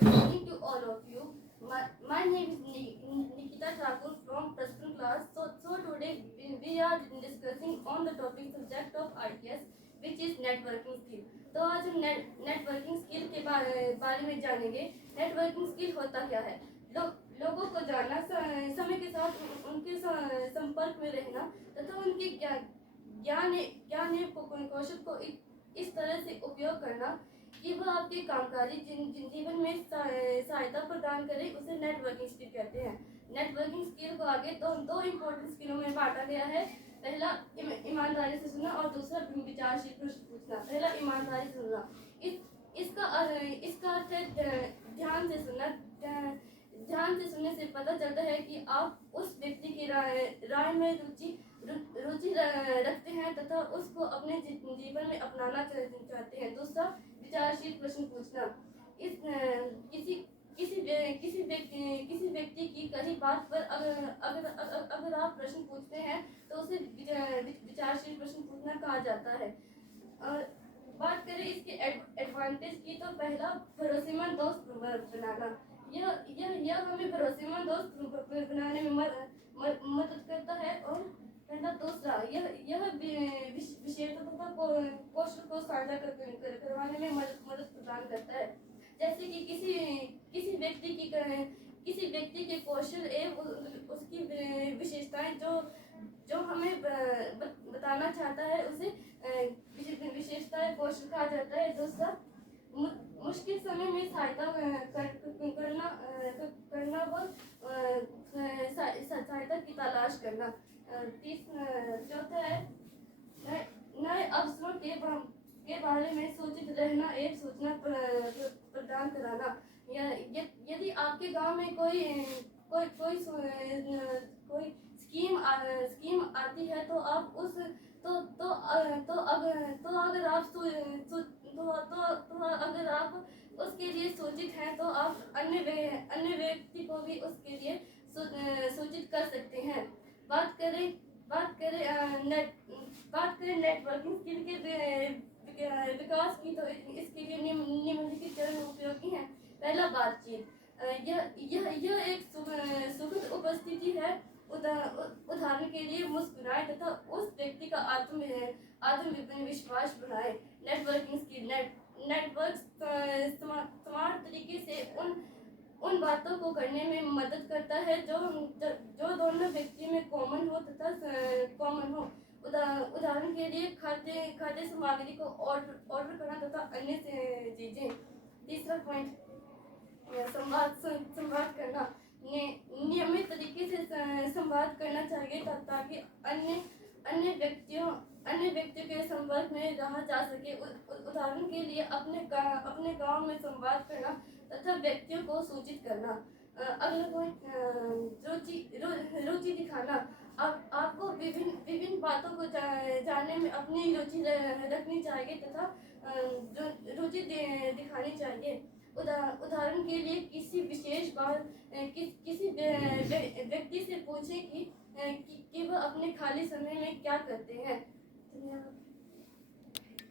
Good evening to all of you. My name is Nikita Thakur from Preston class. So today we are discussing on the topic subject of ITS, which is networking skill. तो आज हम networking skill के बारे में जानेंगे। Networking skill होता क्या है? लोगों को जानना, समय के साथ उनके संपर्क में रहना तथा उनके ज्ञान कौशल को इस तरह से उपयोग करना कि वह आपके कामकाजी जीवन में सहायता प्रदान करे, उसे नेटवर्किंग स्किल कहते हैं। नेटवर्किंग स्किल को आगे दो इम्पोर्टेंट स्किलों में बांटा गया है। पहला ईमानदारी से सुनना और दूसरा विचारशील प्रश्न पूछना। पहला ईमानदारी से सुनना, इसका अर्थ है ध्यान से सुनना। ध्यान से सुनने से पता चलता है कि आप उस व्यक्ति की राय में रुचि रखते हैं तथा उसको अपने जीवन में अपनाना चाहते हैं। दूसरा विचारशील प्रश्न पूछना, किसी व्यक्ति की कही बात पर अगर आप प्रश्न पूछते हैं तो उसे विचारशील प्रश्न पूछना कहा जाता है। और बात करें इसके एडवांटेज की, तो पहला भरोसेमंद दोस्त बनाना। यह हमें भरोसेमंद दोस्त बनाने में मदद करता है। और पहला दूसरा, यह विशेषता तथा कौशल को साझा करवाने में मदद प्रदान करता है। जैसे कि किसी व्यक्ति के कौशल एवं उसकी विशेषताएं जो हमें बताना चाहता है, उसे विशेषताएं कौशल कहा जाता है। दूसरा, मुश्किल समय में सहायता करना व सहायता की तलाश करना। चौथा है नए अवसरों के बारे में सूचित रहना एवं सूचना प्रदान कराना। यदि आपके गांव में कोई स्कीम आती है तो आप अगर आप उसके लिए सूचित हैं तो आप अन्य व्यक्ति को भी उसके लिए सूचित कर सकते हैं। बात करें नेटवर्किंग स्किल के विकास की, तो इसके लिए निम्नलिखित चरण उपयोगी हैं। पहला, बातचीत। यह एक सुखद उपस्थिति है। उदाहरण के लिए मुस्कुराए तथा उस व्यक्ति का आत्मविश्वास बढ़ाए। नेटवर्किंग स्किल नेटवर्क स्मार्ट तरीके से उन बातों को करने में मदद करता है जो दोनों व्यक्ति में कॉमन हो। उदाहरण के लिए खाद्य सामग्री को ऑर्डर करना तथा अन्य चीजें। तीसरा पॉइंट, संवाद करना। नियमित तरीके से संवाद करना चाहिए ताकि अन्य व्यक्तियों के संपर्क में रहा जा सके। उदाहरण के लिए अपने गांव में संवाद करना तथा व्यक्तियों को सूचित करना। अगला पॉइंट, रुचि दिखाना। आपको विभिन्न बातों को जानने में अपनी रुचि रखनी चाहिए तथा रुचि दिखानी चाहिए। उदाहरण के लिए किसी विशेष बात किसी व्यक्ति से पूछें कि वह अपने खाली समय में क्या करते हैं।